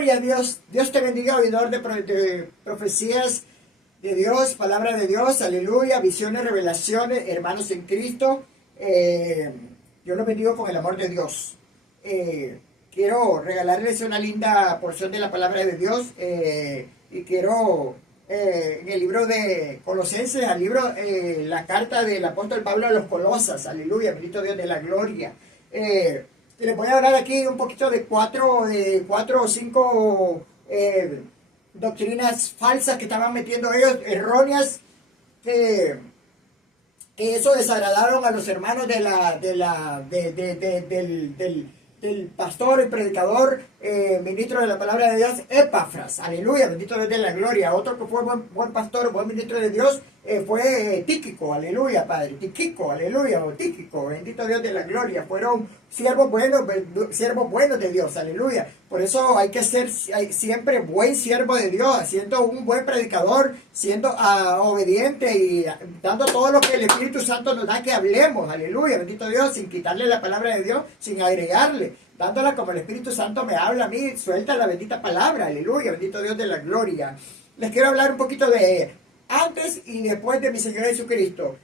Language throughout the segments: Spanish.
Gloria a Dios. Dios te bendiga, oidor de profecías de Dios, palabra de Dios, aleluya, visiones, revelaciones, hermanos en Cristo. Yo los bendigo con el amor de Dios. Quiero regalarles una linda porción de la palabra de Dios y quiero en el libro de Colosenses, al libro, la carta del apóstol Pablo a los Colosas, aleluya, bendito Dios de la gloria. Les voy a hablar aquí un poquito de cuatro o cinco doctrinas falsas que estaban metiendo ellos, erróneas, que eso desagradaron a los hermanos del pastor y predicador, ministro de la palabra de Dios, Epafras, aleluya, bendito Dios de la gloria. Otro que fue buen pastor, buen ministro de Dios, fue Tíquico, aleluya, padre, Tíquico, aleluya, o Tíquico, bendito Dios de la gloria. Fueron siervos buenos de Dios, aleluya. Por eso hay que ser siempre buen siervo de Dios, siendo un buen predicador, siendo obediente y dando todo lo que el Espíritu Santo nos da que hablemos, aleluya, bendito Dios, sin quitarle la palabra de Dios, sin agregarle, dándola como el Espíritu Santo me habla a mí, suelta la bendita palabra, aleluya, bendito Dios de la gloria. Les quiero hablar un poquito de antes y después de mi Señor Jesucristo.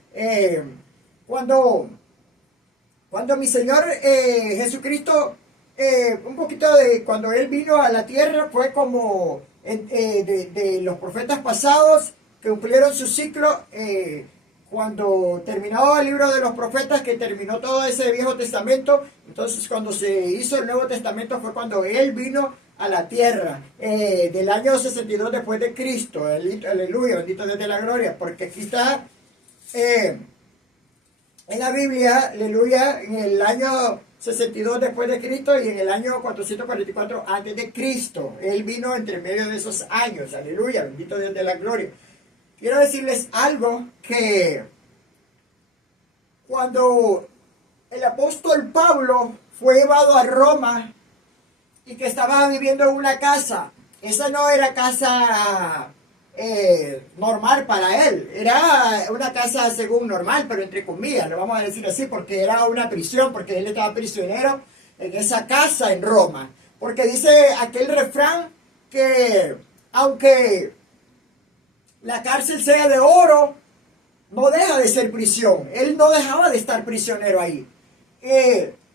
Cuando mi Señor Jesucristo, un poquito de cuando Él vino a la tierra, fue como de los profetas pasados que cumplieron su ciclo. Cuando terminó el libro de los profetas, que terminó todo ese Viejo Testamento, entonces cuando se hizo el Nuevo Testamento fue cuando Él vino a la tierra, del año 62 después de Cristo, aleluya, bendito Dios de la gloria, porque aquí está en la Biblia, aleluya, en el año 62 después de Cristo y en el año 444 antes de Cristo. Él vino entre medio de esos años, aleluya, bendito Dios de la gloria. Quiero decirles algo, que cuando el apóstol Pablo fue llevado a Roma y que estaba viviendo en una casa, esa no era casa normal para él, era una casa según normal, pero entre comillas, lo vamos a decir así, porque era una prisión, porque él estaba prisionero en esa casa en Roma. Porque dice aquel refrán que aunque la cárcel sea de oro, no deja de ser prisión. Él no dejaba de estar prisionero ahí.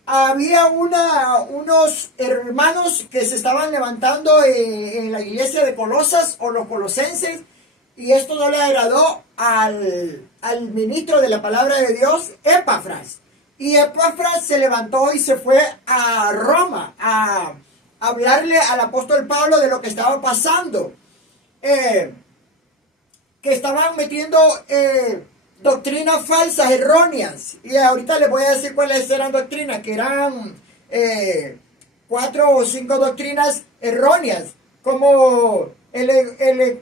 Había unos hermanos que se estaban levantando en la iglesia de Colosas o los colosenses, y esto no le agradó al ministro de la palabra de Dios, Epafras. Y Epafras se levantó y se fue a Roma a hablarle al apóstol Pablo de lo que estaba pasando. Que estaban metiendo doctrinas falsas, erróneas. Y ahorita les voy a decir cuáles eran doctrinas, que eran 4 o 5 doctrinas erróneas, como el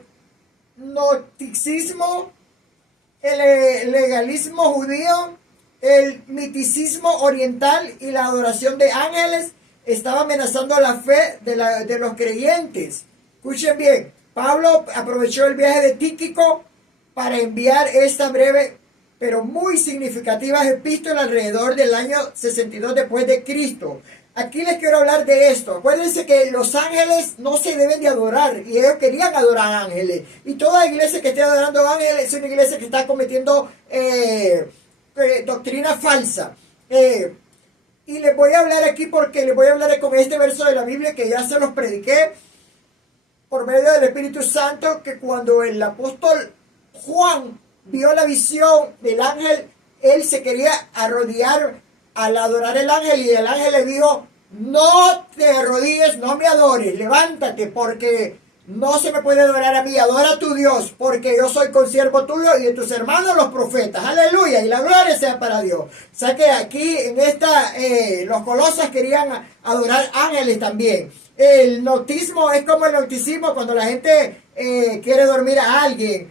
gnosticismo, el legalismo judío, el miticismo oriental y la adoración de ángeles. Estaba amenazando la fe de los creyentes. Escuchen bien. Pablo aprovechó el viaje de Tíquico para enviar esta breve pero muy significativa epístola alrededor del año 62 después de Cristo. Aquí les quiero hablar de esto. Acuérdense que los ángeles no se deben de adorar, y ellos querían adorar ángeles. Y toda iglesia que esté adorando ángeles es una iglesia que está cometiendo doctrina falsa. Y les voy a hablar aquí porque les voy a hablar con este verso de la Biblia que ya se los prediqué por medio del Espíritu Santo, que cuando el apóstol Juan vio la visión del ángel, él se quería arrodillar al adorar el ángel, y el ángel le dijo: no te arrodilles, no me adores, levántate, porque no se me puede adorar a mí, adora a tu Dios, porque yo soy consiervo tuyo y de tus hermanos los profetas, aleluya, y la gloria sea para Dios. O sea que aquí en los colosas querían adorar ángeles también. El gnosticismo es como el gnosticismo cuando la gente quiere dormir a alguien.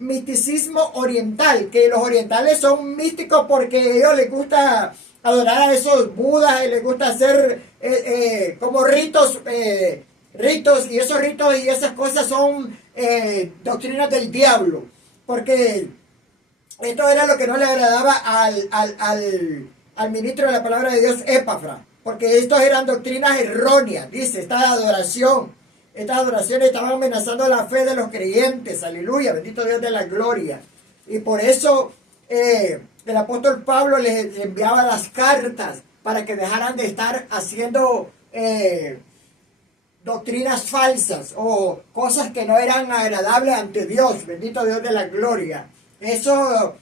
Misticismo oriental, que los orientales son místicos porque a ellos les gusta adorar a esos budas, y les gusta hacer como ritos, y esos ritos y esas cosas son doctrinas del diablo, porque esto era lo que no le agradaba al ministro de la palabra de Dios, Epafras. porque estos eran doctrinas erróneas, dice, estas adoraciones estaban amenazando la fe de los creyentes, aleluya, bendito Dios de la gloria. Y por eso el apóstol Pablo les enviaba las cartas para que dejaran de estar haciendo doctrinas falsas o cosas que no eran agradables ante Dios, bendito Dios de la gloria. Eso,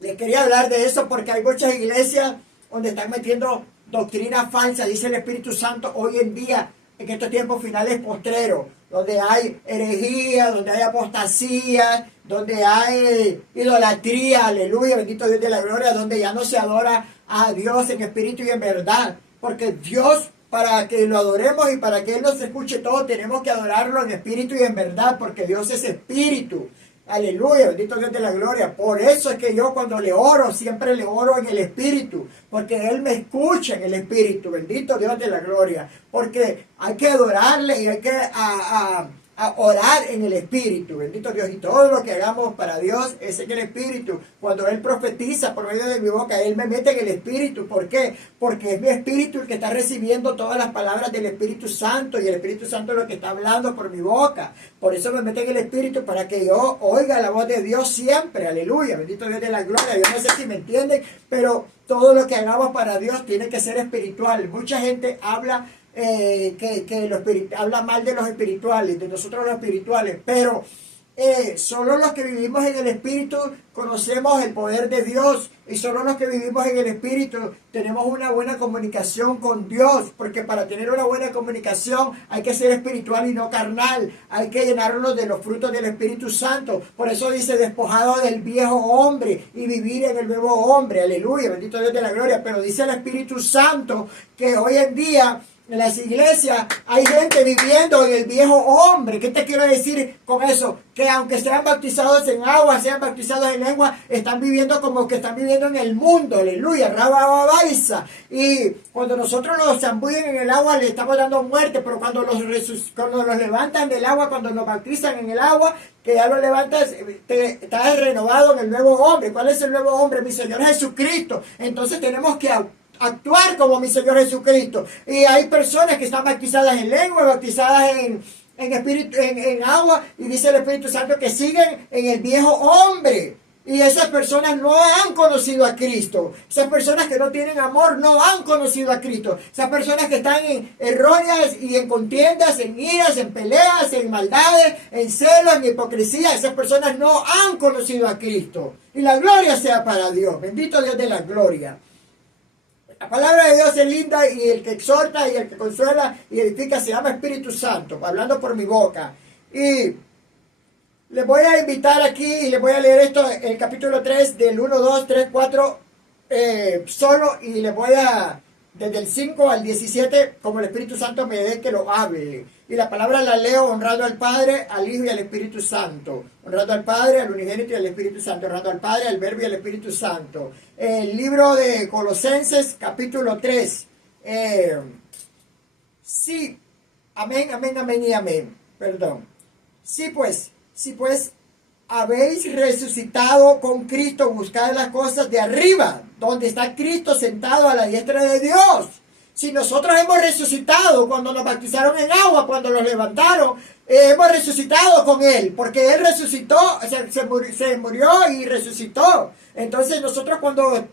les quería hablar de eso porque hay muchas iglesias donde están metiendo doctrinas falsas, dice el Espíritu Santo hoy en día, en estos tiempos finales postreros, donde hay herejía, donde hay apostasía, donde hay idolatría, aleluya, bendito Dios de la gloria, donde ya no se adora a Dios en espíritu y en verdad, porque Dios, para que lo adoremos y para que Él nos escuche todo, tenemos que adorarlo en espíritu y en verdad, porque Dios es espíritu. Aleluya, bendito Dios de la gloria. Por eso es que yo cuando le oro, siempre le oro en el espíritu, porque Él me escucha en el espíritu, bendito Dios de la gloria, porque hay que adorarle y hay que a orar en el espíritu, bendito Dios, y todo lo que hagamos para Dios es en el espíritu. Cuando Él profetiza por medio de mi boca, Él me mete en el espíritu. ¿Por qué? Porque es mi espíritu el que está recibiendo todas las palabras del Espíritu Santo, y el Espíritu Santo es lo que está hablando por mi boca. Por eso me mete en el espíritu, para que yo oiga la voz de Dios siempre, aleluya, bendito Dios de la gloria. Yo no sé si me entienden, pero todo lo que hagamos para Dios tiene que ser espiritual. Mucha gente habla habla mal de los espirituales, de nosotros los espirituales, pero solo los que vivimos en el Espíritu conocemos el poder de Dios, y solo los que vivimos en el Espíritu tenemos una buena comunicación con Dios, porque para tener una buena comunicación hay que ser espiritual y no carnal, hay que llenarnos de los frutos del Espíritu Santo. Por eso dice, despojado del viejo hombre y vivir en el nuevo hombre, aleluya, bendito Dios de la gloria. Pero dice el Espíritu Santo que hoy en día en las iglesias hay gente viviendo en el viejo hombre. ¿Qué te quiero decir con eso? Que aunque sean bautizados en agua, sean bautizados en lengua, están viviendo como que están viviendo en el mundo, aleluya, rababaisa. Y cuando nosotros nos zambullen en el agua, le estamos dando muerte, pero cuando los levantan del agua, cuando nos bautizan en el agua, que ya lo levantas, estás renovado en el nuevo hombre. ¿Cuál es el nuevo hombre? Mi Señor Jesucristo. Entonces tenemos que actuar como mi Señor Jesucristo. Y hay personas que están bautizadas en lengua, bautizadas en espíritu, en agua, y dice el Espíritu Santo que siguen en el viejo hombre. Y esas personas no han conocido a Cristo. Esas personas que no tienen amor no han conocido a Cristo. Esas personas que están en erróneas y en contiendas, en iras, en peleas, en maldades, en celos, en hipocresía, esas personas no han conocido a Cristo. Y la gloria sea para Dios. Bendito Dios de la gloria. La palabra de Dios es linda, y el que exhorta y el que consuela y edifica se llama Espíritu Santo, hablando por mi boca. Y les voy a invitar aquí y les voy a leer esto, el capítulo 3 del 1, 2, 3, 4, solo, y les voy a, desde el 5 al 17, como el Espíritu Santo me dé que lo hable. Y la palabra la leo honrando al Padre, al Hijo y al Espíritu Santo. Honrando al Padre, al Unigénito y al Espíritu Santo. Honrando al Padre, al Verbo y al Espíritu Santo. El libro de Colosenses, capítulo 3. Sí, amén, amén, amén y amén. Perdón. Sí pues, habéis resucitado con Cristo, buscad las cosas de arriba, donde está Cristo sentado a la diestra de Dios. Si nosotros hemos resucitado cuando nos bautizaron en agua, cuando nos levantaron, hemos resucitado con Él, porque Él resucitó, se murió y resucitó. Entonces nosotros cuando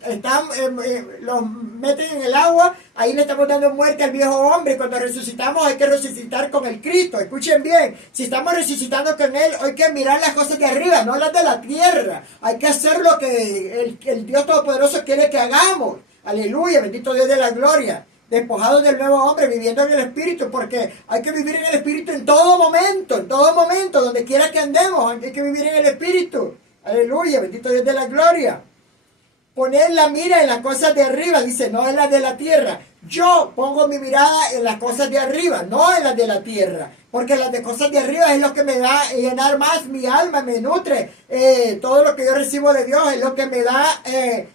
los meten en el agua, ahí le estamos dando muerte al viejo hombre. Cuando resucitamos hay que resucitar con el Cristo. Escuchen bien, si estamos resucitando con Él, hay que mirar las cosas de arriba, no las de la tierra. Hay que hacer lo que el Dios Todopoderoso quiere que hagamos. Aleluya, bendito Dios de la gloria. Despojados del nuevo hombre, viviendo en el Espíritu, porque hay que vivir en el Espíritu en todo momento, donde quiera que andemos, hay que vivir en el Espíritu. Aleluya, bendito Dios de la gloria. Poner la mira en las cosas de arriba, dice, no en las de la tierra. Yo pongo mi mirada en las cosas de arriba, no en las de la tierra, porque las de cosas de arriba es lo que me da a llenar más mi alma, me nutre. Todo lo que yo recibo de Dios es lo que me da,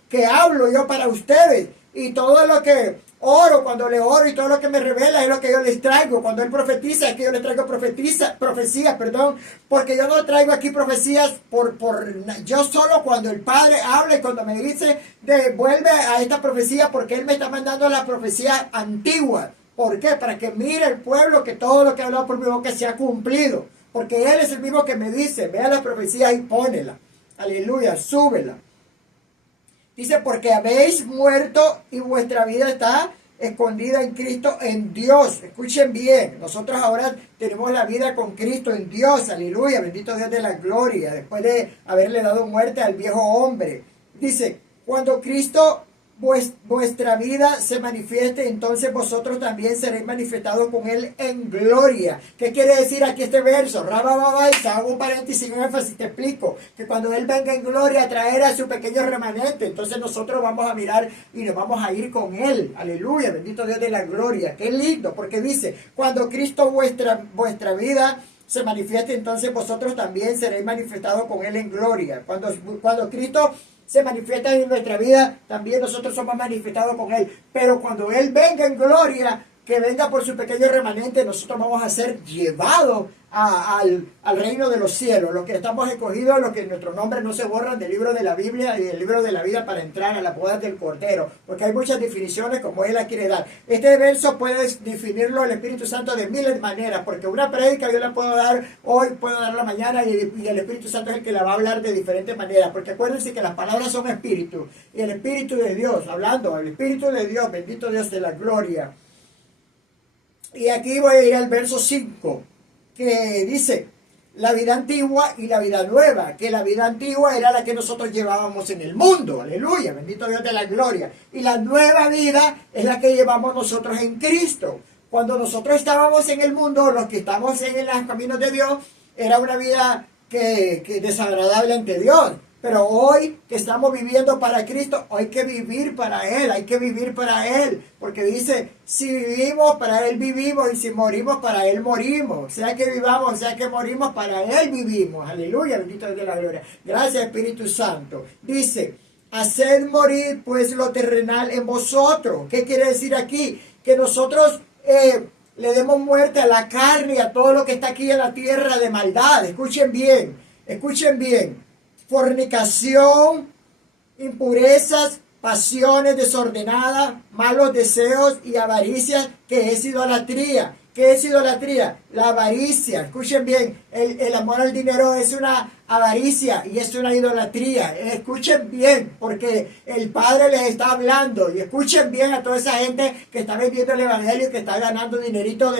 que hablo yo para ustedes. Y todo lo que oro, cuando le oro y todo lo que me revela es lo que yo les traigo. Cuando Él profetiza es que yo les traigo profecías, porque yo no traigo aquí profecías yo solo cuando el Padre habla y cuando me dice devuelve a esta profecía, porque Él me está mandando la profecía antigua. ¿Por qué? Para que mire el pueblo que todo lo que ha hablado por mi boca se ha cumplido. Porque Él es el mismo que me dice, vea la profecía y pónela. Aleluya, súbela. Dice, porque habéis muerto y vuestra vida está escondida en Cristo, en Dios. Escuchen bien, nosotros ahora tenemos la vida con Cristo en Dios. Aleluya, bendito Dios de la gloria. Después de haberle dado muerte al viejo hombre. Dice, cuando Cristo vuestra vida se manifieste, entonces vosotros también seréis manifestados con Él en gloria. ¿Qué quiere decir aquí este verso? Y hago un paréntesis, un énfasis, te explico. Que cuando Él venga en gloria a traer a su pequeño remanente, entonces nosotros vamos a mirar y nos vamos a ir con Él. Aleluya, bendito Dios de la gloria. Qué lindo, porque dice, cuando Cristo vuestra vida se manifieste, entonces vosotros también seréis manifestados con Él en gloria. Cuando Cristo se manifiesta en nuestra vida, también nosotros somos manifestados con Él. Pero cuando Él venga en gloria, que venga por su pequeño remanente, nosotros vamos a ser llevados al reino de los cielos. Los que estamos escogidos, los que nuestros nombres no se borran del libro de la Biblia y del libro de la vida para entrar a la boda del Cordero. Porque hay muchas definiciones como Él la quiere dar. Este verso puede definirlo el Espíritu Santo de miles de maneras. Porque una prédica yo la puedo dar hoy, puedo darla mañana y el Espíritu Santo es el que la va a hablar de diferentes maneras. Porque acuérdense que las palabras son espíritu. Y el Espíritu de Dios, hablando, el Espíritu de Dios, bendito Dios de la gloria. Y aquí voy a ir al verso 5, que dice, la vida antigua y la vida nueva, que la vida antigua era la que nosotros llevábamos en el mundo, aleluya, bendito Dios de la gloria, y la nueva vida es la que llevamos nosotros en Cristo. Cuando nosotros estábamos en el mundo, los que estamos en los caminos de Dios, era una vida que desagradable ante Dios. Pero hoy que estamos viviendo para Cristo, hay que vivir para Él, hay que vivir para Él. Porque dice, si vivimos, para Él vivimos, y si morimos, para Él morimos. Sea que vivamos, sea que morimos, para Él vivimos. Aleluya, bendito Dios de la gloria. Gracias, Espíritu Santo. Dice, haced morir pues lo terrenal en vosotros. ¿Qué quiere decir aquí? Que nosotros le demos muerte a la carne y a todo lo que está aquí en la tierra de maldad. Escuchen bien, escuchen bien. Fornicación, impurezas, pasiones desordenadas, malos deseos y avaricias, que es idolatría. ¿Qué es idolatría? La avaricia. Escuchen bien, el amor al dinero es una avaricia y es una idolatría. Escuchen bien, porque el Padre les está hablando. Y escuchen bien a toda esa gente que está vendiendo el Evangelio y que está ganando dinerito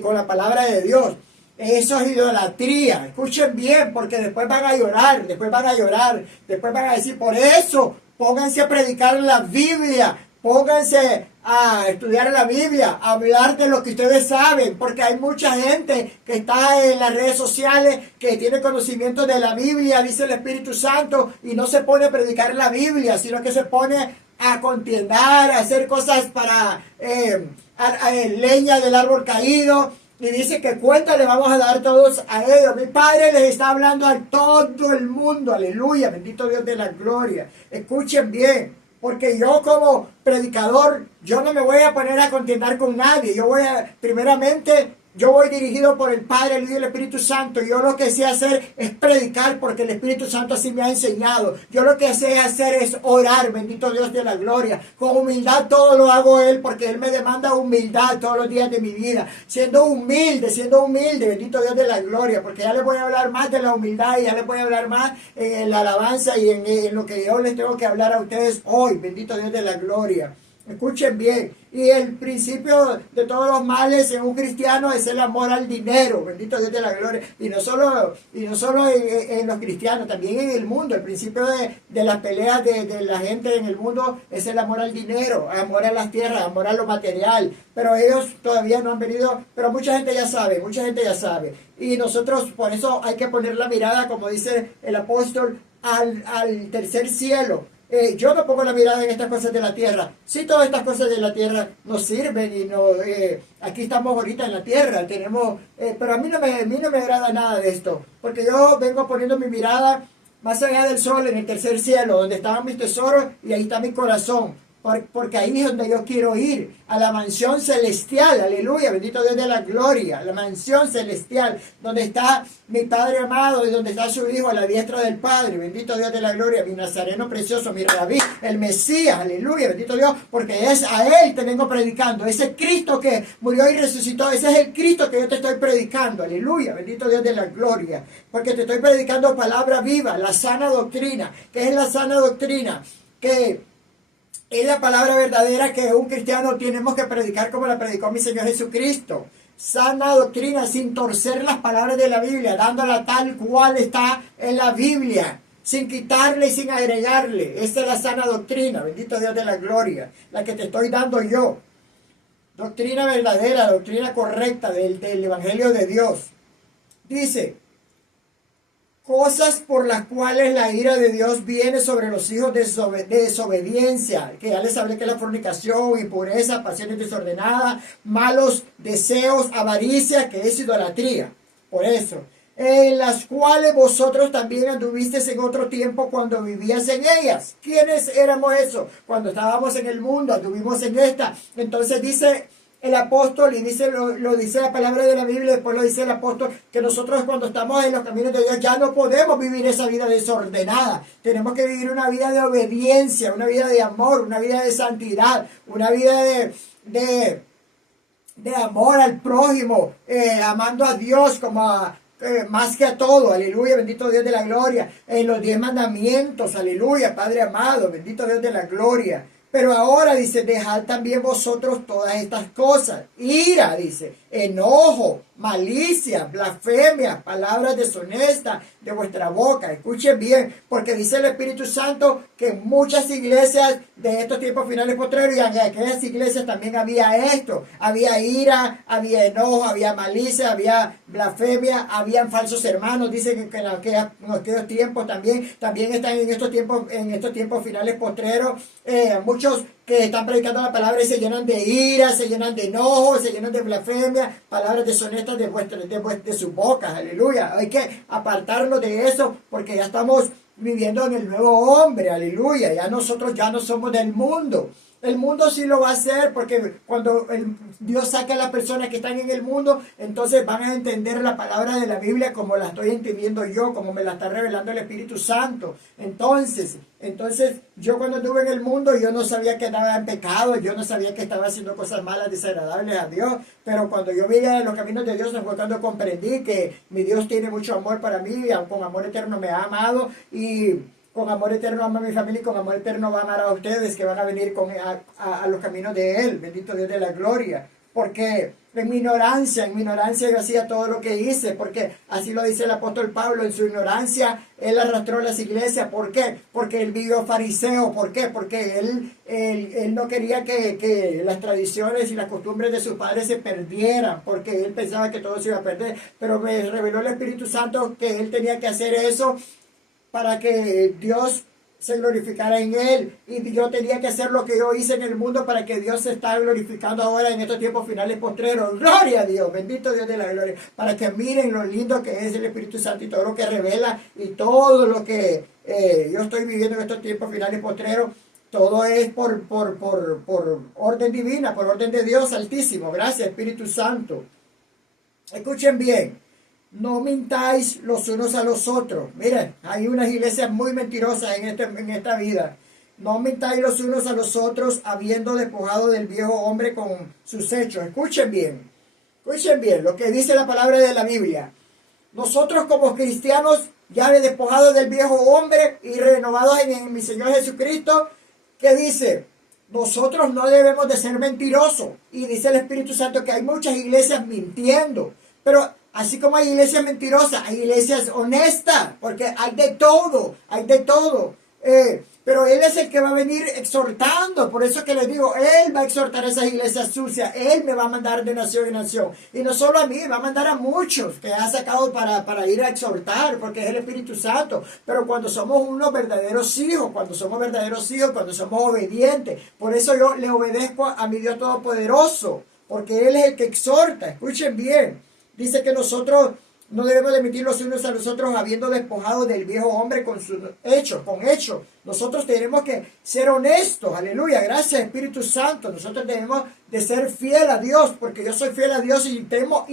con la palabra de Dios. Eso es idolatría. Escuchen bien, porque después van a llorar, después van a decir, por eso, pónganse a predicar la Biblia, pónganse a estudiar la Biblia, a hablar de lo que ustedes saben, porque hay mucha gente que está en las redes sociales, que tiene conocimiento de la Biblia, dice el Espíritu Santo, y no se pone a predicar la Biblia, sino que se pone a contiendar, a hacer cosas para leña del árbol caído. Y dice que cuenta le vamos a dar todos a ellos. Mi Padre les está hablando a todo el mundo. Aleluya, bendito Dios de la gloria. Escuchen bien, porque yo como predicador, yo no me voy a poner a contiendar con nadie. Yo voy dirigido por el Padre, el Hijo y el Espíritu Santo. Yo lo que sé hacer es predicar, porque el Espíritu Santo así me ha enseñado. Yo lo que sé hacer es orar, bendito Dios de la gloria. Con humildad todo lo hago Él, porque Él me demanda humildad todos los días de mi vida. Siendo humilde, bendito Dios de la gloria. Porque ya les voy a hablar más de la humildad y ya les voy a hablar más en la alabanza y en lo que yo les tengo que hablar a ustedes hoy. Bendito Dios de la gloria. Escuchen bien, y el principio de todos los males en un cristiano es el amor al dinero, bendito Dios de la gloria, y no solo en los cristianos, también en el mundo. El principio de las peleas de la gente en el mundo es el amor al dinero, amor a las tierras, amor a lo material, pero ellos todavía no han venido, pero mucha gente ya sabe, y nosotros por eso hay que poner la mirada, como dice el apóstol, al tercer cielo. Yo no pongo la mirada en estas cosas de la tierra. Sí, todas estas cosas de la tierra nos sirven y aquí estamos ahorita en la tierra, pero a mí no me agrada nada de esto, porque yo vengo poniendo mi mirada más allá del sol, en el tercer cielo, donde estaban mis tesoros, y ahí está mi corazón. porque ahí es donde yo quiero ir, a la mansión celestial, aleluya, bendito Dios de la gloria, la mansión celestial, donde está mi Padre amado y donde está su Hijo a la diestra del Padre, bendito Dios de la gloria, mi Nazareno precioso, mi Rabí, el Mesías, aleluya, bendito Dios, porque es a Él te vengo predicando, ese Cristo que murió y resucitó, ese es el Cristo que yo te estoy predicando, aleluya, bendito Dios de la gloria, porque te estoy predicando palabra viva, la sana doctrina. ¿Qué es la sana doctrina? Que es la palabra verdadera que un cristiano tenemos que predicar como la predicó mi Señor Jesucristo. Sana doctrina sin torcer las palabras de la Biblia, dándola tal cual está en la Biblia, sin quitarle y sin agregarle. Esa es la sana doctrina, bendito Dios de la gloria, la que te estoy dando yo. Doctrina verdadera, doctrina correcta del Evangelio de Dios. Dice, cosas por las cuales la ira de Dios viene sobre los hijos de desobediencia, que ya les hablé que es la fornicación, impureza, pasiones desordenadas, malos deseos, avaricia, que es idolatría. Por eso, en las cuales vosotros también anduvisteis en otro tiempo cuando vivías en ellas. ¿Quiénes éramos eso? Cuando estábamos en el mundo, anduvimos en esta. Entonces dice el apóstol, y dice, lo dice la palabra de la Biblia, después lo dice el apóstol, que nosotros cuando estamos en los caminos de Dios ya no podemos vivir esa vida desordenada. Tenemos que vivir una vida de obediencia, una vida de amor, una vida de santidad, una vida de amor al prójimo, amando a Dios como más que a todo, aleluya, bendito Dios de la gloria, en los 10 mandamientos, aleluya, Padre amado, bendito Dios de la gloria. Pero ahora dice, dejad también vosotros todas estas cosas. Ira, dice, enojo, malicia, blasfemia, palabras deshonestas de vuestra boca. Escuchen bien, porque dice el Espíritu Santo que en muchas iglesias de estos tiempos finales postreros, y en aquellas iglesias también había esto. Había ira, había enojo, había malicia, había blasfemia, habían falsos hermanos. Dicen que en aquellos tiempos también están en estos tiempos finales postreros. Muchos que están predicando la palabra y se llenan de ira, se llenan de enojo, se llenan de blasfemia, palabras deshonestas de sus bocas, aleluya. Hay que apartarnos de eso porque ya estamos viviendo en el nuevo hombre, aleluya. Ya nosotros ya no somos del mundo. El mundo sí lo va a hacer porque cuando Dios saca a las personas que están en el mundo, entonces van a entender la palabra de la Biblia como la estoy entendiendo yo, como me la está revelando el Espíritu Santo. Entonces yo cuando estuve en el mundo, yo no sabía que estaba en pecado, yo no sabía que estaba haciendo cosas malas, desagradables a Dios, pero cuando yo vi los caminos de Dios, fue cuando comprendí que mi Dios tiene mucho amor para mí, con amor eterno me ha amado y con amor eterno ama a mi familia y con amor eterno va a amar a ustedes que van a venir a los caminos de Él. Bendito Dios de la gloria. Porque en mi ignorancia yo hacía todo lo que hice. Porque así lo dice el apóstol Pablo. En su ignorancia él arrastró las iglesias. ¿Por qué? Porque él vivió fariseo. ¿Por qué? Porque él no quería que las tradiciones y las costumbres de sus padres se perdieran. Porque él pensaba que todo se iba a perder. Pero me reveló el Espíritu Santo que él tenía que hacer eso para que Dios se glorificara en él, y yo tenía que hacer lo que yo hice en el mundo para que Dios se está glorificando ahora en estos tiempos finales postreros. Gloria a Dios, bendito Dios de la gloria, para que miren lo lindo que es el Espíritu Santo y todo lo que revela y todo lo que yo estoy viviendo en estos tiempos finales postreros. Todo es por orden divina, por orden de Dios Altísimo. Gracias, Espíritu Santo. Escuchen bien. No mintáis los unos a los otros. Miren, hay unas iglesias muy mentirosas en esta vida. No mintáis los unos a los otros, habiendo despojado del viejo hombre con sus hechos. Escuchen bien lo que dice la palabra de la Biblia. Nosotros como cristianos, ya despojados del viejo hombre y renovados en mi Señor Jesucristo, ¿qué dice? Nosotros no debemos de ser mentirosos. Y dice el Espíritu Santo que hay muchas iglesias mintiendo. Pero así como hay iglesias mentirosas, hay iglesias honestas, porque hay de todo. Pero Él es el que va a venir exhortando. Por eso que les digo, Él va a exhortar a esas iglesias sucias. Él me va a mandar de nación en nación. Y no solo a mí, va a mandar a muchos que ha sacado para ir a exhortar, porque es el Espíritu Santo. Pero cuando somos unos verdaderos hijos, cuando somos obedientes, por eso yo le obedezco a mi Dios Todopoderoso, porque Él es el que exhorta. Escuchen bien. Dice que nosotros no debemos de mentir los unos a los otros, habiendo despojado del viejo hombre con hechos. Nosotros tenemos que ser honestos, aleluya, gracias Espíritu Santo. Nosotros debemos de ser fiel a Dios, porque yo soy fiel a Dios y temo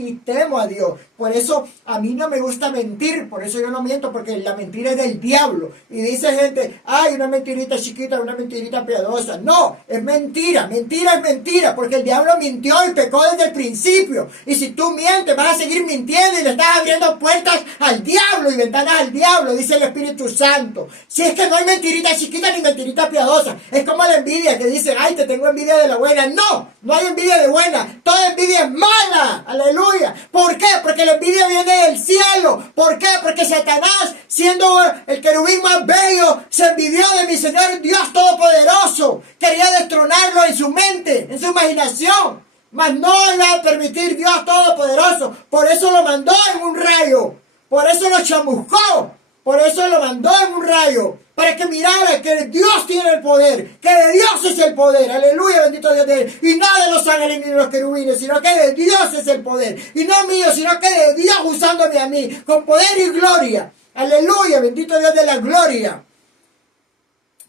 a Dios. Por eso a mí no me gusta mentir, por eso yo no miento, porque la mentira es del diablo. Y dice gente, ay, una mentirita chiquita, una mentirita piadosa. No, es mentira, mentira es mentira, porque el diablo mintió y pecó desde el principio. Y si tú mientes, vas a seguir mintiendo y le estás abriendo puertas al diablo y ventanas al diablo, dice el Espíritu Santo. Si es que no hay mentirita chiquita ni mentirita piadosa, es como la envidia que dice, ay, te tengo envidia de la buena. No hay envidia de buena, toda envidia es mala, aleluya. ¿Por qué? Porque la envidia viene del cielo. ¿Por qué? Porque Satanás, siendo el querubín más bello, se envidió de mi Señor Dios Todopoderoso. Quería destronarlo en su mente, en su imaginación. Mas no iba a permitir Dios Todopoderoso. Por eso lo mandó en un rayo. Por eso lo chamuscó. Por eso lo mandó en un rayo. Para que mirara que Dios tiene el poder. Que de Dios es el poder. Aleluya, bendito Dios de él. Y no de los ángeles ni de los querubines, sino que de Dios es el poder. Y no mío, sino que de Dios usándome a mí. Con poder y gloria. Aleluya, bendito Dios de la gloria.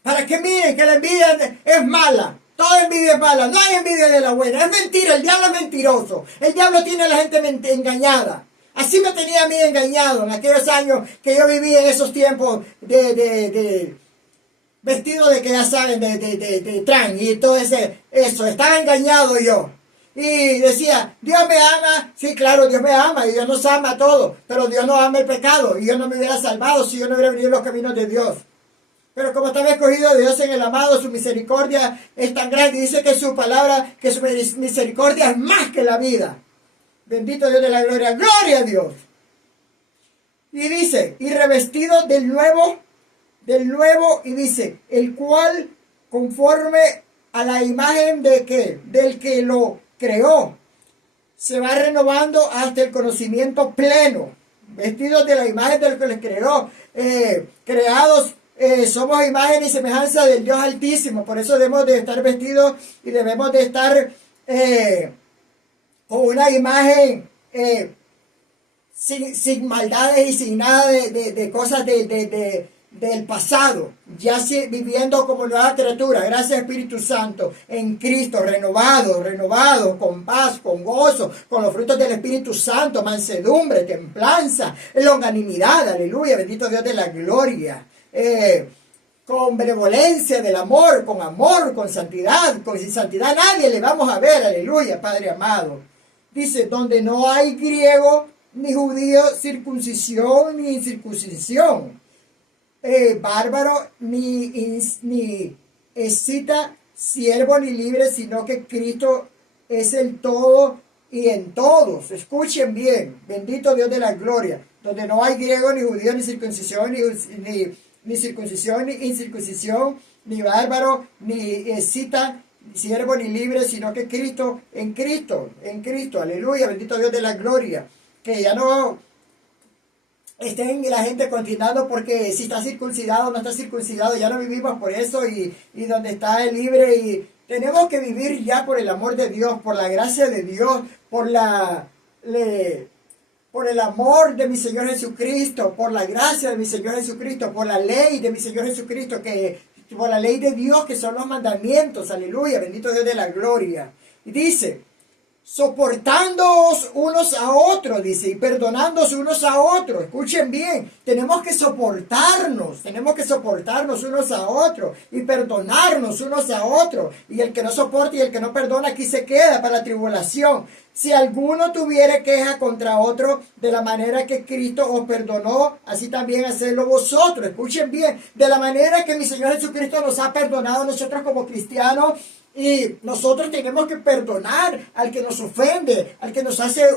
Para que miren que la envidia es mala. Toda envidia es mala. No hay envidia de la buena. Es mentira. El diablo es mentiroso. El diablo tiene a la gente engañada. Así me tenía a mí engañado en aquellos años que yo viví en esos tiempos de vestido de que ya saben, de trans y todo eso. Estaba engañado yo. Y decía, Dios me ama. Sí, claro, Dios me ama y Dios nos ama a todos. Pero Dios no ama el pecado y yo no me hubiera salvado si yo no hubiera venido en los caminos de Dios. Pero como estaba escogido de Dios en el amado, su misericordia es tan grande. Dice que su palabra, que su misericordia es más que la vida. Bendito Dios de la gloria. ¡Gloria a Dios! Y dice, y revestido del nuevo, y dice, el cual conforme a la imagen de que, del que lo creó, se va renovando hasta el conocimiento pleno. Vestidos de la imagen del que les creó, creados, somos imagen y semejanza del Dios Altísimo. Por eso debemos de estar vestidos y debemos de estar con una imagen sin maldades y sin nada de cosas del pasado, ya viviendo como nueva criatura, gracias Espíritu Santo, en Cristo, renovado, con paz, con gozo, con los frutos del Espíritu Santo, mansedumbre, templanza, longanimidad, aleluya, bendito Dios de la gloria, con benevolencia del amor, con santidad, sin santidad nadie le vamos a ver, aleluya, Padre amado. Dice, donde no hay griego ni judío, circuncisión ni incircuncisión, bárbaro ni escita, siervo ni libre, sino que Cristo es el todo y en todos. Escuchen bien, bendito Dios de la gloria, donde no hay griego ni judío ni circuncisión ni circuncisión ni incircuncisión, ni bárbaro ni escita, siervo ni libre, sino que Cristo, en Cristo, aleluya, bendito Dios de la gloria, que ya no estén la gente continuando porque si está circuncidado o no está circuncidado, ya no vivimos por eso y donde está el libre y tenemos que vivir ya por el amor de Dios, por la gracia de Dios, por el amor de mi Señor Jesucristo, por la gracia de mi Señor Jesucristo, por la ley de mi Señor Jesucristo, por la ley de Dios que son los mandamientos, aleluya, bendito Dios de la gloria. Y dice, soportándoos unos a otros, dice, y perdonándoos unos a otros. Escuchen bien, tenemos que soportarnos unos a otros y perdonarnos unos a otros. Y el que no soporta y el que no perdona aquí se queda para la tribulación. Si alguno tuviere queja contra otro, de la manera que Cristo os perdonó, así también hacedlo vosotros. Escuchen bien, de la manera que mi Señor Jesucristo nos ha perdonado a nosotros como cristianos. Y nosotros tenemos que perdonar al que nos ofende, al que nos hace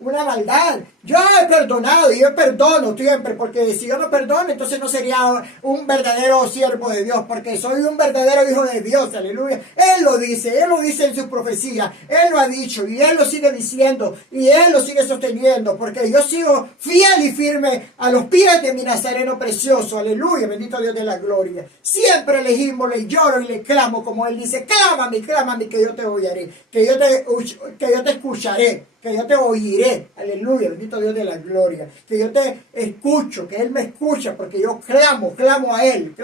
una maldad. Yo he perdonado y yo perdono siempre, porque si yo no perdono, entonces no sería un verdadero siervo de Dios, porque soy un verdadero hijo de Dios, aleluya. Él lo dice en su profecía, Él lo ha dicho y Él lo sigue diciendo y Él lo sigue sosteniendo, porque yo sigo fiel y firme a los pies de mi Nazareno precioso, aleluya, bendito Dios de la gloria. Siempre le gimo, le lloro y le clamo, como Él dice, clama clama a mí, que yo te oiré, que yo te escucharé, que yo te oiré. Aleluya, bendito Dios de la gloria. Que yo te escucho, que Él me escucha, porque yo clamo a Él,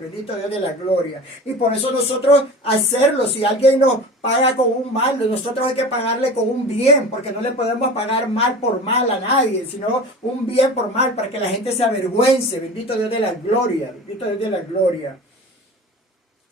bendito Dios de la gloria. Y por eso nosotros hacerlo, si alguien nos paga con un mal, nosotros hay que pagarle con un bien, porque no le podemos pagar mal por mal a nadie, sino un bien por mal, para que la gente se avergüence. Bendito Dios de la gloria, bendito Dios de la gloria.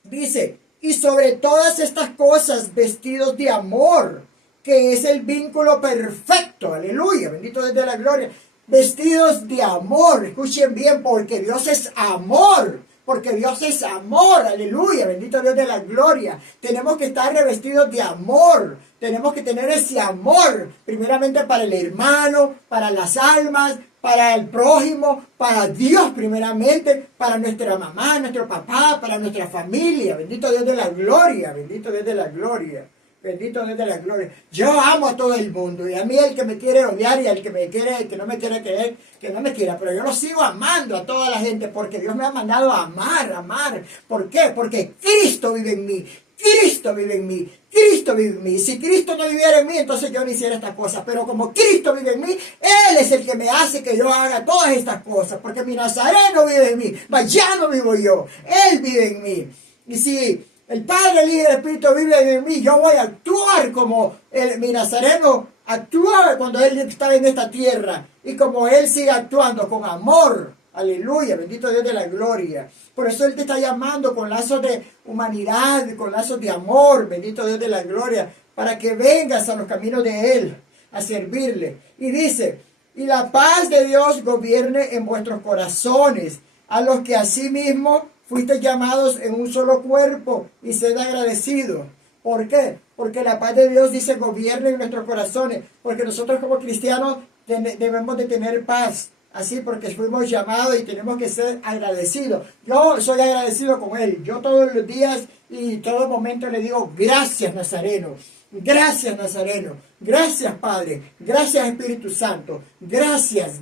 Dice, y sobre todas estas cosas vestidos de amor, que es el vínculo perfecto. Aleluya, bendito Dios de la gloria. Vestidos de amor, escuchen bien, porque Dios es amor. Porque Dios es amor, aleluya, bendito Dios de la gloria. Tenemos que estar revestidos de amor. Tenemos que tener ese amor, primeramente para el hermano, para las almas, para el prójimo, para Dios primeramente, para nuestra mamá, nuestro papá, para nuestra familia. Bendito Dios de la gloria, bendito Dios de la gloria. Bendito Dios de la gloria. Yo amo a todo el mundo, y a mí el que me quiere odiar y el que me quiere, que no me quiere querer, que no me quiera, pero yo lo sigo amando a toda la gente, porque Dios me ha mandado a amar. ¿Por qué? Porque Cristo vive en mí. Cristo vive en mí, Cristo vive en mí. Si Cristo no viviera en mí, entonces yo no hiciera estas cosas. Pero como Cristo vive en mí, Él es el que me hace que yo haga todas estas cosas. Porque mi Nazareno vive en mí, mas ya no vivo yo, Él vive en mí. Y si el Padre, el Hijo y el Espíritu viven en mí, yo voy a actuar como mi Nazareno actuaba cuando Él estaba en esta tierra. Y como Él sigue actuando con amor. Aleluya, bendito Dios de la gloria. Por eso Él te está llamando con lazos de humanidad, con lazos de amor, bendito Dios de la gloria, para que vengas a los caminos de Él, a servirle. Y dice, y la paz de Dios gobierne en vuestros corazones, a los que asimismo fuisteis llamados en un solo cuerpo, y sed agradecidos. ¿Por qué? Porque la paz de Dios, dice, gobierne en nuestros corazones, porque nosotros como cristianos debemos de tener paz. Así, porque fuimos llamados y tenemos que ser agradecidos. Yo soy agradecido con Él. Yo todos los días y todo momento le digo, gracias Nazareno. Gracias Nazareno. Gracias Padre. Gracias Espíritu Santo. Gracias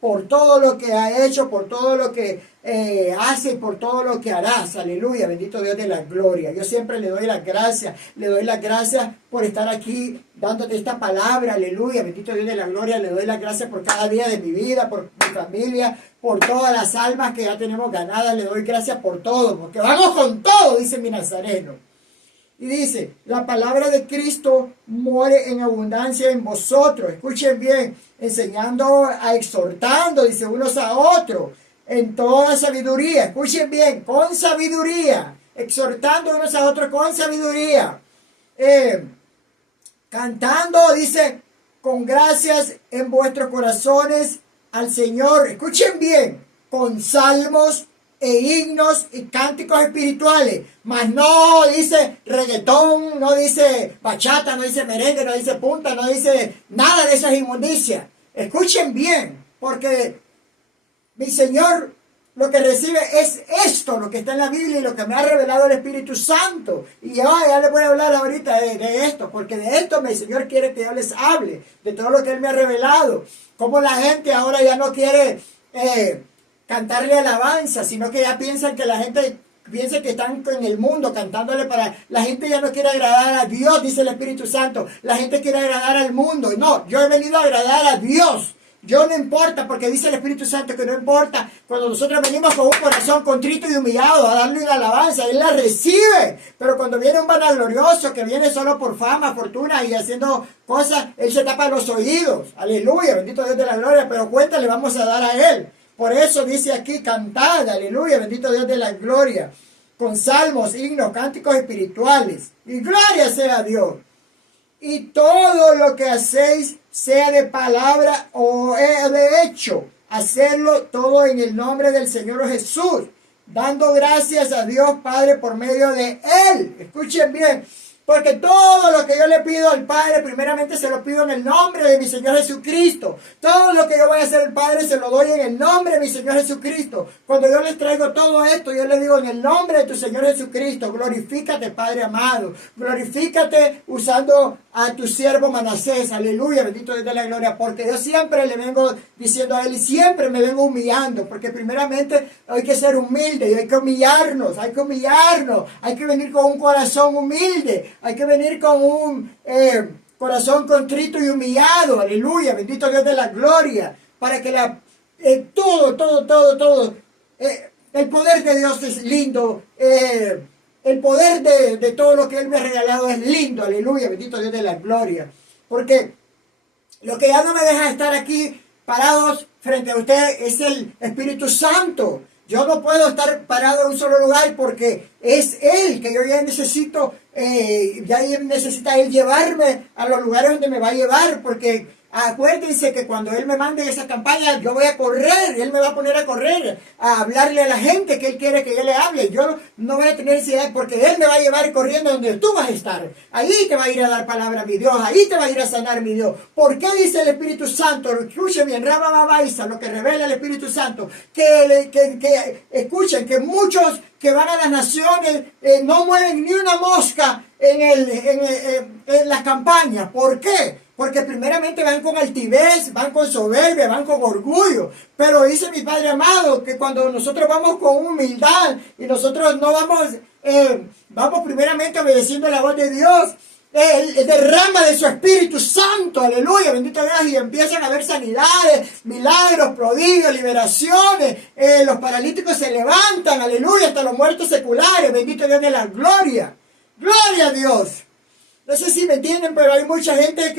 por todo lo que ha hecho, por todo lo que hace y por todo lo que harás. Aleluya, bendito Dios de la gloria. Yo siempre le doy las gracias por estar aquí dándote esta palabra. Aleluya, bendito Dios de la gloria. Le doy las gracias por cada día de mi vida, por mi familia, por todas las almas que ya tenemos ganadas. Le doy gracias por todo, porque vamos con todo, dice mi Nazareno. Y dice, la palabra de Cristo muere en abundancia en vosotros. Escuchen bien, enseñando, exhortando, dice, unos a otros, en toda sabiduría. Escuchen bien, con sabiduría. Exhortando unos a otros con sabiduría. Cantando, dice, con gracias en vuestros corazones al Señor. Escuchen bien, con salmos e himnos y cánticos espirituales, mas no dice reggaetón, no dice bachata, no dice merengue, no dice punta, no dice nada de esas inmundicias. Escuchen bien, porque mi Señor lo que recibe es esto, lo que está en la Biblia y lo que me ha revelado el Espíritu Santo. Y ya les voy a hablar ahorita de esto, porque de esto mi Señor quiere que yo les hable, de todo lo que Él me ha revelado. Como la gente ahora ya no quiere cantarle alabanza, sino que ya piensan que la gente piensa que están en el mundo cantándole para... La gente ya no quiere agradar a Dios, dice el Espíritu Santo. La gente quiere agradar al mundo. No, yo he venido a agradar a Dios. Yo no importa, porque dice el Espíritu Santo que no importa. Cuando nosotros venimos con un corazón contrito y humillado a darle una alabanza, Él la recibe. Pero cuando viene un vanaglorioso que viene solo por fama, fortuna y haciendo cosas, Él se tapa los oídos. Aleluya, bendito Dios de la gloria. Pero cuenta le vamos a dar a Él. Por eso dice aquí, cantad, aleluya, bendito Dios de la gloria, con salmos, himnos, cánticos espirituales, y gloria sea a Dios. Y todo lo que hacéis, sea de palabra o de hecho, hacerlo todo en el nombre del Señor Jesús, dando gracias a Dios Padre por medio de Él. Escuchen bien. Porque todo lo que yo le pido al Padre, primeramente se lo pido en el nombre de mi Señor Jesucristo. Todo lo que yo voy a hacer al Padre, se lo doy en el nombre de mi Señor Jesucristo. Cuando yo les traigo todo esto, yo les digo en el nombre de tu Señor Jesucristo, glorifícate, Padre amado. Glorifícate usando a tu siervo Manasés, aleluya, bendito Dios de la gloria, porque yo siempre le vengo diciendo a él y siempre me vengo humillando, porque primeramente hay que ser humilde y hay que humillarnos, hay que venir con un corazón humilde, hay que venir con un corazón contrito y humillado, aleluya, bendito Dios de la gloria, para que todo, el poder de Dios es lindo, el poder de todo lo que Él me ha regalado es lindo, aleluya, bendito Dios de la gloria. Porque lo que ya no me deja estar aquí parados frente a usted es el Espíritu Santo. Yo no puedo estar parado en un solo lugar porque es Él que yo ya necesito, ya necesita Él llevarme a los lugares donde me va a llevar, porque acuérdense que cuando Él me mande esa campaña, yo voy a correr, Él me va a poner a correr, a hablarle a la gente que Él quiere que yo le hable. Yo no voy a tener ansiedad porque Él me va a llevar corriendo donde tú vas a estar. Ahí te va a ir a dar palabra mi Dios, ahí te va a ir a sanar mi Dios. ¿Por qué dice el Espíritu Santo? Escuchen bien, Rabababaisa, lo que revela el Espíritu Santo, que escuchen que muchos que van a las naciones no mueven ni una mosca en las campañas. ¿Por qué? Porque primeramente van con altivez, van con soberbia, van con orgullo. Pero dice mi Padre amado que cuando nosotros vamos con humildad y nosotros no vamos primeramente obedeciendo la voz de Dios, Él derrama de su Espíritu Santo, aleluya, bendito Dios, y empiezan a haber sanidades, milagros, prodigios, liberaciones, los paralíticos se levantan, aleluya, hasta los muertos seculares, bendito Dios de la gloria, gloria a Dios. No sé si me entienden, pero hay mucha gente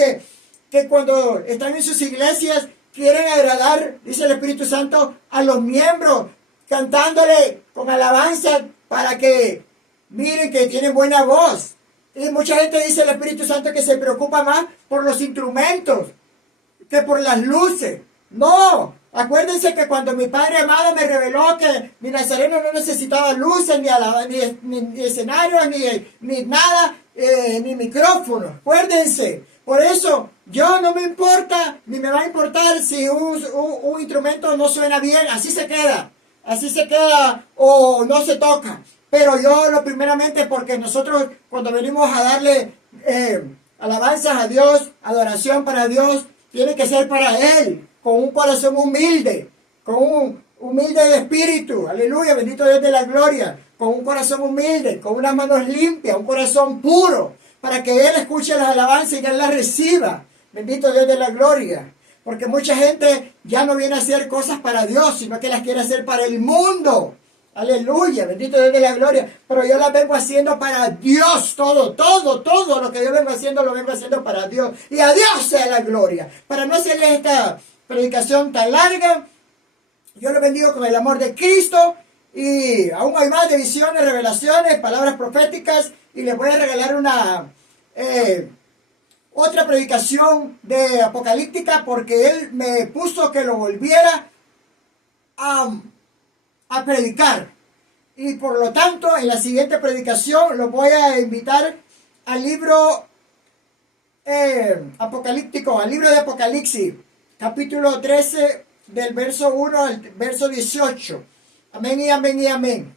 que cuando están en sus iglesias quieren agradar, dice el Espíritu Santo, a los miembros, cantándole con alabanza para que miren que tienen buena voz. Y mucha gente dice el Espíritu Santo que se preocupa más por los instrumentos que por las luces. No, acuérdense que cuando mi Padre amado me reveló que mi Nazareno no necesitaba luces, ni escenarios, ni nada, ni micrófono. Acuérdense. Por eso yo no me importa, ni me va a importar si un instrumento no suena bien. Así se queda o no se toca. Pero yo primeramente porque nosotros cuando venimos a darle alabanzas a Dios, adoración para Dios, tiene que ser para Él, con un corazón humilde, con un humilde de espíritu, aleluya, bendito Dios de la gloria, con un corazón humilde, con unas manos limpias, un corazón puro, para que Él escuche las alabanzas y que Él las reciba, bendito Dios de la gloria. Porque mucha gente ya no viene a hacer cosas para Dios, sino que las quiere hacer para el mundo. Aleluya, bendito Dios de la gloria. Pero yo las vengo haciendo para Dios, todo lo que yo vengo haciendo, lo vengo haciendo para Dios. Y a Dios sea la gloria. Para no hacerles esta predicación tan larga, yo lo bendigo con el amor de Cristo. Y aún hay más de visiones, revelaciones, palabras proféticas. Y les voy a regalar otra predicación de apocalíptica, porque Él me puso que lo volviera a predicar. Y por lo tanto, en la siguiente predicación los voy a invitar al libro apocalíptico, al libro de Apocalipsis, capítulo 13, del verso 1 al verso 18. Amén y amén y amén.